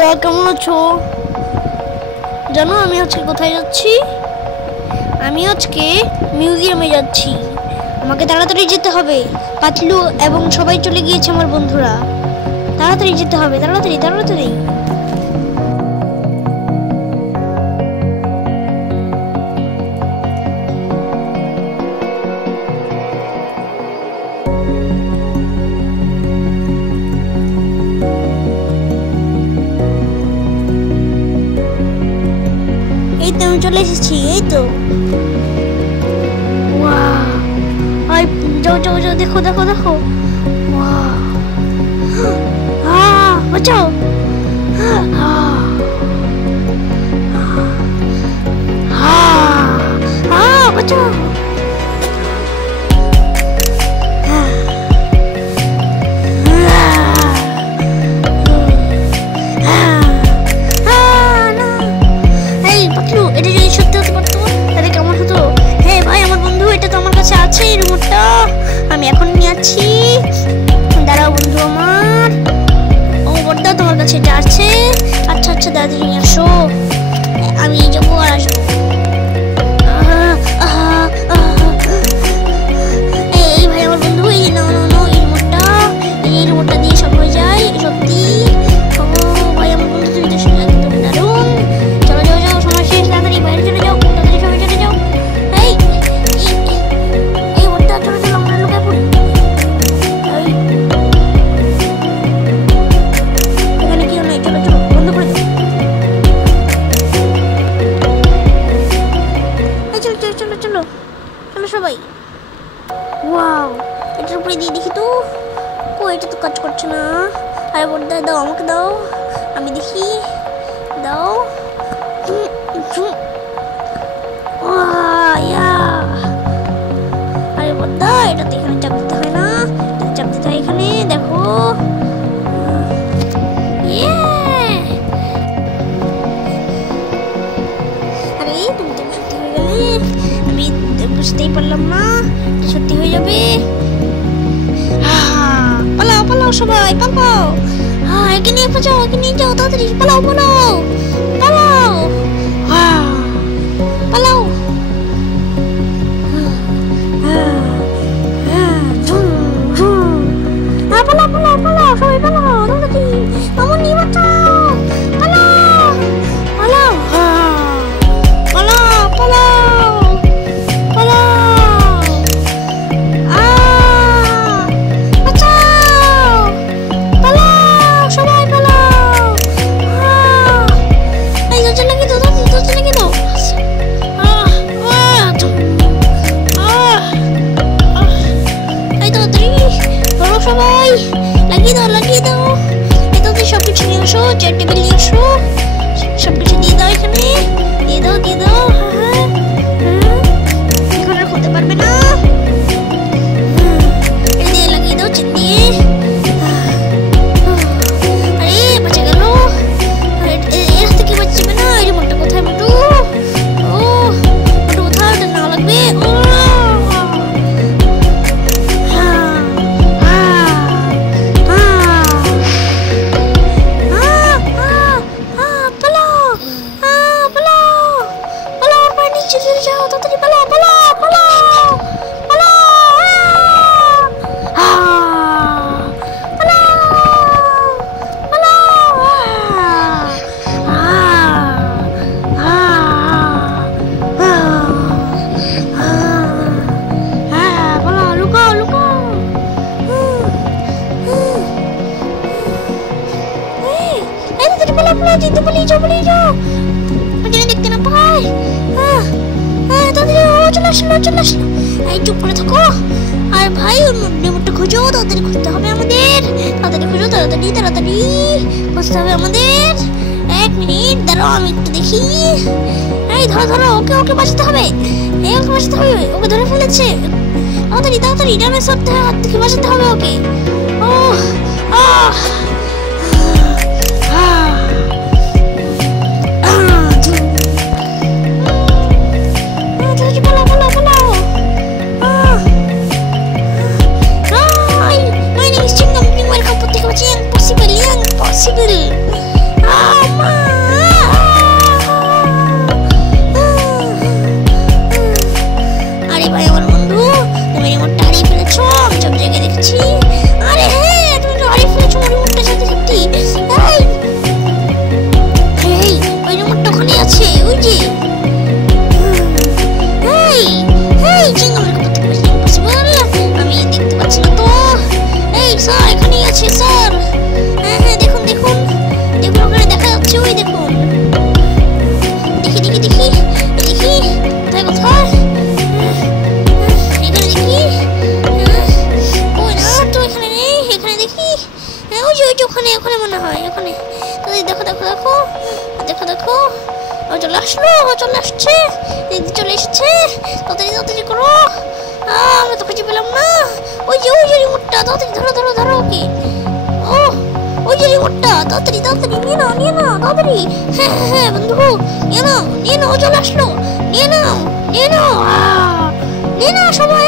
বন্ধুরা, কেমন আছো? জানো আমি আজকে কোথায় যাচ্ছি? আমি আজকে মিউজিয়ামে যাচ্ছি। আমাকে তাড়াতাড়ি যেতে হবে। পাতলু এবং সবাই চলে গিয়েছে আমার বন্ধুরা। তাড়াতাড়ি যেতে হবে, তাড়াতাড়ি তাড়াতাড়ি। এই তো আমি চলে এসেছি, এই তো। ওয়াও, যাও যাও যাও, দেখো দেখো দেখো। ওয়াও, বাঁচাও। বাঁচাও। আছে এই রিমোটটা, আমি এখন নিয়ে আছি। দাঁড়াও বন্ধু আমার। ও বড়দা, তোমার কাছে এটা আছে? আচ্ছা আচ্ছা, দাদি নিয়ে আসো। আমি যাবো আর আসবো। এই ভাই আমার বন্ধু, এই নাও নাও নাও এই রিমোটটা। এই রিমোটটা দিয়ে সব হয়ে যায় সত্যি। ও ভাই আমার বন্ধু, তুমি তো শুনে একদম দারুণ। চলো যাও যাও, সময় শেষ, তাড়াতাড়ি বাইরে চলে যাও, তাড়াতাড়ি সবাই চলে যাও। সবাই ওয়াও, এটার উপরে দিয়ে দেখি তো। এটা তো কাজ করছে না। আরে বড়দা, দাও আমাকে দাও, আমি দেখি। দাও। আরে বড়দা, এটা তো এখানে চাপ দিতে হয় না, চাপ দিতে হয় এখানে। দেখো, আরে তুমি তো সত্যি হয়ে গেলে। আমি বুঝতেই পারলাম না সত্যি হয়ে যাবে। পালাও পালাও সবাই, পালাও। একে নিয়ে যাও, একে নিয়ে যাও, তাড়াতাড়ি পালাও পালাও পালাও পালাও। পালাও পালাও পালাও সবাই, পালাও তাড়াতাড়ি, আমার নিয়ে বাঁচাও। পালাও পালাও পালাও পালাও পালাও। বাঁচাও, পালাও সবাই পালাও। এই দরজা লাগিয়ে দাও, দরজা লাগিয়ে দাও। এই তাড়াতাড়ি ধরো সবাই, লাগিয়ে দাও লাগিয়ে দাও। এই তাড়াতাড়ি সবকিছু নিয়ে আসো, চেয়ার টেবিল নিয়ে আসো, সবকিছু দিয়ে দাও এখানে, দিয়ে দাও দিয়ে দাও। এখন আর হতে পারবে না। এটা দিয়ে লাগিয়ে দাও, চেন দিয়ে। আরে বাঁচা গেল। এর হাতে কি বাঁচবে না? এই রিমোটটা কোথায় মোটু? ও মোটু কোথায়? ওটা না লাগবে। দেখতে না পাই। চুপ করে থাকো। আর ভাই রিমোটটা খোঁজো, তাড়াতাড়ি খুঁজতে হবে আমাদের। তাড়াতাড়ি খোঁজো, তাড়াতাড়ি তাড়াতাড়ি খুঁজতে হবে আমাদের। 1 মিনিট দাঁড়াও, আমি একটু দেখি। এই ধরো ধরো, ওকে ওকে বাঁচাতে হবে। ওকে বাঁচাতে হবে, ওকে ধরে ফেলেছে। তাড়াতাড়ি তাড়াতাড়ি ডাইনোসর হাত থেকে বাঁচাতে হবে ওকে। ও My name is Chingam. Welcome to Young Possible. ওখানে ওখানে মনে হয় ওখানে। তাড়াতাড়ি দেখো দেখো দেখো দেখো দেখো, ও চলে আসলো, ও চলে আসছে, দিদি চলে এসেছে। তাড়াতাড়ি তাড়াতাড়ি করো, আমরা তো খুঁজে পেলাম না। ওই যে রিমোটটা, তাড়াতাড়ি ধরো ধরো ধরো ওকে। ও ওই যে রিমোটটা, তাড়াতাড়ি তাড়াতাড়ি নিয়ে নাও তাড়াতাড়ি। হ্যাঁ হ্যাঁ হ্যাঁ বন্ধু, নিয়ে নাও ও চলে আসলো, নিয়ে নাও নিয়ে নাও সবাই।